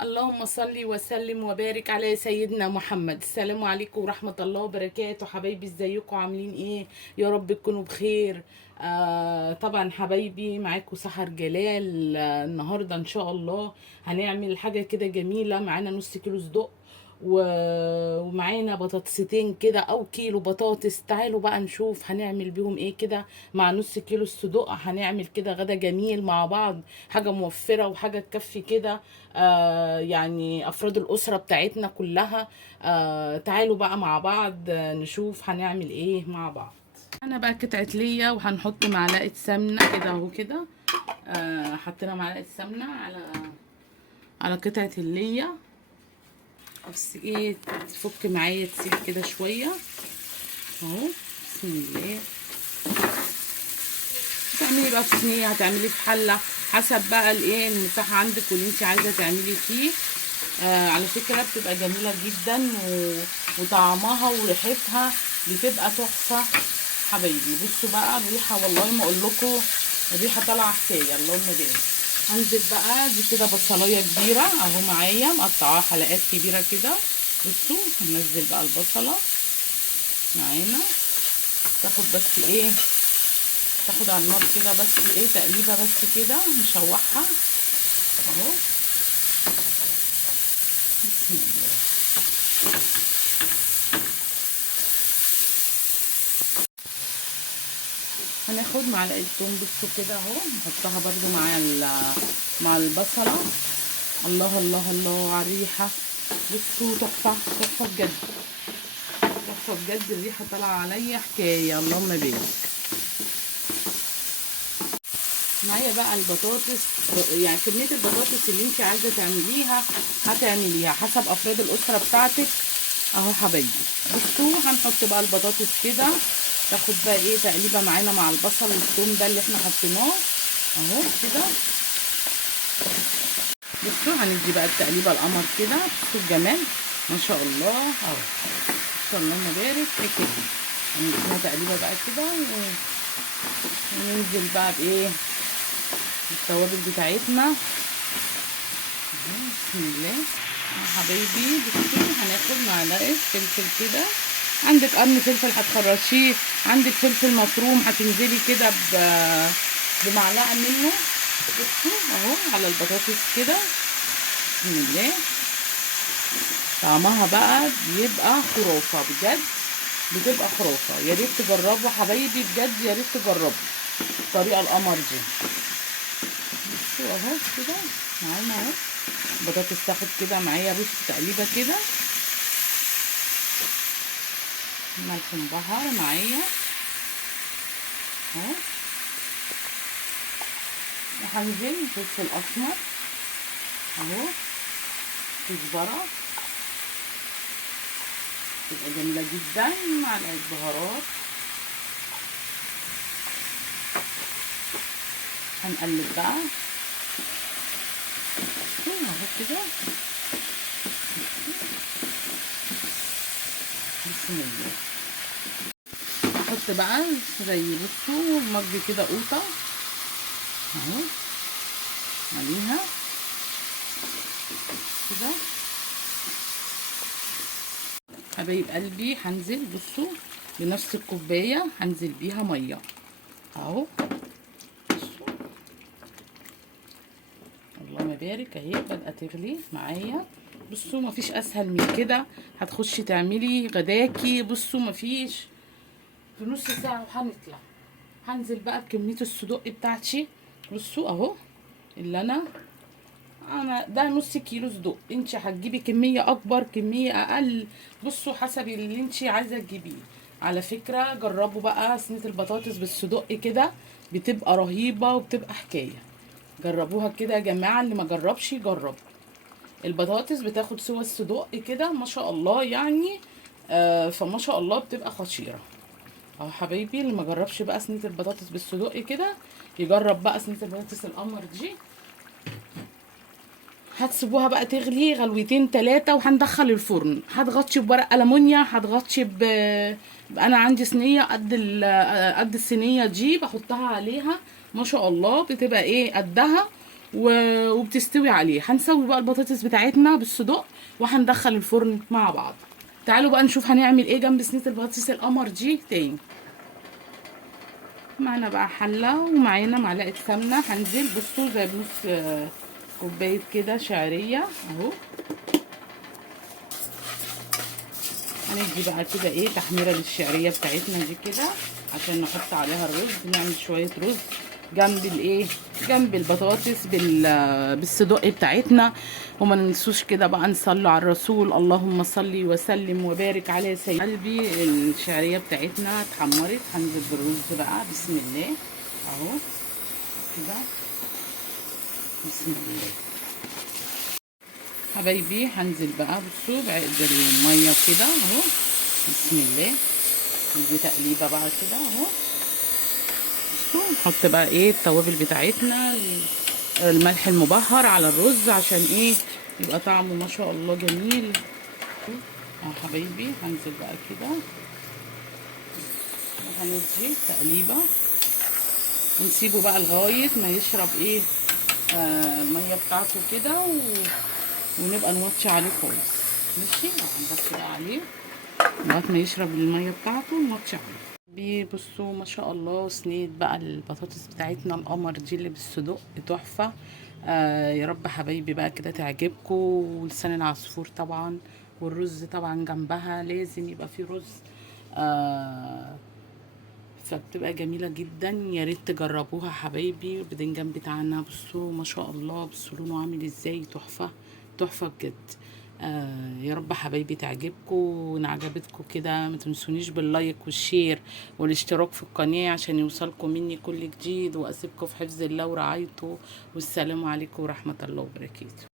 اللهم صل وسلم وبارك على سيدنا محمد. السلام عليكم ورحمة الله وبركاته. حبايبي ازيكم عاملين ايه؟ يا رب تكونوا بخير. طبعا حبايبي معاكم سحر جلال. النهاردة ان شاء الله هنعمل حاجة كده جميلة. معانا نص كيلو صدق ومعانا بطاطستين كده او كيلو بطاطس. تعالوا بقى نشوف هنعمل بيهم ايه كده مع نص كيلو الصدوق. هنعمل كده غدا جميل مع بعض، حاجة موفرة وحاجة تكفي كده يعني افراد الاسرة بتاعتنا كلها. تعالوا بقى مع بعض نشوف هنعمل ايه مع بعض. انا بقى قطعة ليا وهنحط معلقة سمنة كده اهو كده. حطينا معلقة سمنة على قطعة الليا، بس ايه تفك معايا تسيح كده شويه اهو. بسم الله. هتعملي بقى في صينيه، هتعملي في حله، حسب بقى الايه المساحه عندك واللي انت عايزه تعملي فيه. على فكره بتبقى جميله جدا وطعمها وريحتها بتبقى تحفه. حبايبي بصوا بقى الريحه، والله ما اقول لكم الريحه طالعه حكايه. اللهم بارك. هنزل بقى دي كده بصلايه كبيره اهو معايا مقطعاها حلقات كبيره كده. بصوا هنزل بقى البصله معانا، تاخد بس ايه، تاخد على النار كده بس ايه تقليبه بس كده نشوحها اهو. بسم الله. هناخد معلقه توم بصوا كده اهو، نحطها برده مع البصله. الله الله الله على الريحه. بصوا تحفه تحفه بجد، تحفه بجد. الريحه طالعه عليا حكايه. اللهم بارك. معايا بقى البطاطس، يعني كميه البطاطس اللي انت عايزه تعمليها هتعمليها حسب افراد الاسره بتاعتك اهو. حبايبي بصوا هنحط بقى البطاطس كده، تاخد بقى ايه تقليبه معانا مع البصل والثوم ده اللي احنا حطيناه اهو كده. بصوا هندي بقى التقليبه القمر كده. بصوا الجمال ما شاء الله اهو. بصوا اللهم بارك كده. هنديها تقليبه بقى كده وننزل بقى بايه التوابل بتاعتنا. بسم الله يا حبايبي. بصوا هناخد معلقه فلفل كده، عندك قرن فلفل هتخرشيه، عندك فلفل مفروم هتنزلي كده بمعلقه منه. بصوا اهو على البطاطس كده. بسم الله. طعمها بقى بيبقى خرافه بجد، بتبقى خرافه. يا ريت تجربوا حبايبي بجد، يا ريت تجربوا الطريقه القمر دي. بصوا اهو كده معانا اهو البطاطس تاخد كده معايا بص تقليبه كده. ملح مبهر معايا اهو، وهنزل فلفل اسمر اهو، كزبره تبقى جميله جدا، معلقه بهارات. هنقلب بقى اهو كده. بسم الله. احط بقى زي بصوا مج كده قوطه اهو عليها كده. حبايب قلبي هنزل بصوا بنفس الكوبايه هنزل بيها ميه اهو. بصوا اللهم بارك اهي بدأت تغلي معايا. بصوا مفيش اسهل من كده. هتخشي تعملي غداكي بصوا مفيش في نص ساعه وهنطلع. هنزل بقى بكميه الصدق بتاعتي. بصوا اهو اللي انا ده نص كيلو صدق، انت هتجيبي كميه اكبر كميه اقل بصوا حسب اللي انت عايزه تجيبيه. على فكره جربوا بقى صينيه البطاطس بالصدق كده، بتبقى رهيبه وبتبقى حكايه. جربوها كده يا جماعه، اللي ما جربش يجرب. البطاطس بتاخد سوى الصدق كده ما شاء الله يعني. فما شاء الله بتبقى خطيره اهو. حبايبي اللي ما جربش بقى صينيه البطاطس بالصدق كده يجرب بقى صينيه البطاطس القمر دي. هتسيبوها بقى تغلي غلوتين تلاتة وهندخل الفرن. هتغطي بورق ألمونيا، هتغطي انا عندي صينيه قد الصينيه دي بحطها عليها ما شاء الله بتبقى ايه قدها. وبتستوي عليه. هنسوي بقى البطاطس بتاعتنا بالصدق وهندخل الفرن مع بعض. تعالوا بقى نشوف هنعمل ايه جنب صينيه البطاطس القمر دي تاني. معانا بقى حله ومعانا معلقه سمنه. هنزل بصوا زي بنص كوبايه كده شعريه اهو. هندي بقى كده ايه تحميره للشعريه بتاعتنا دي كده عشان نحط عليها الرز. نعمل شويه رز جنب الايه، جنب البطاطس بالصدق بتاعتنا. وما ننسوش كده بقى نصلوا على الرسول، اللهم صل وسلم وبارك على سيدنا قلبي. الشعريه بتاعتنا اتحمرت، هنزل بالرز بقى بسم الله اهو كده بسم الله حبايبي. هنزل بقى بصوا بعقد الميه كده اهو بسم الله. ندي تقليبه بقى كده اهو. بصوا نحط بقى ايه التوابل بتاعتنا، الملح المبهر على الرز عشان ايه يبقى طعمه ما شاء الله جميل اهو حبايبي. هنزل بقى كده وهندي تقليبه ونسيبه بقى لغايه ما يشرب ايه الميه بتاعته كده ونبقى نوطي عليه خالص. ماشي هنغطي بقى عليه لغايه ما يشرب الميه بتاعته ونوطي عليه. بصوا ما شاء الله صينيه بقى البطاطس بتاعتنا القمر دي اللي بالصدق تحفه. يا رب حبايبي بقى كده تعجبكم. ولسان العصفور طبعا، والرز طبعا جنبها لازم يبقى فيه رز. فبتبقى جميلة جدا. يا ريت تجربوها حبايبي. الباذنجان بتاعنا بصوا ما شاء الله بصوا لونه عامل ازاي، تحفة تحفة بجد. يا رب حبايبي تعجبكم. وان عجبتكم كده ما تنسونيش باللايك والشير والاشتراك في القناة عشان يوصلكم مني كل جديد. واسيبكم في حفظ الله ورعايته. والسلام عليكم ورحمة الله وبركاته.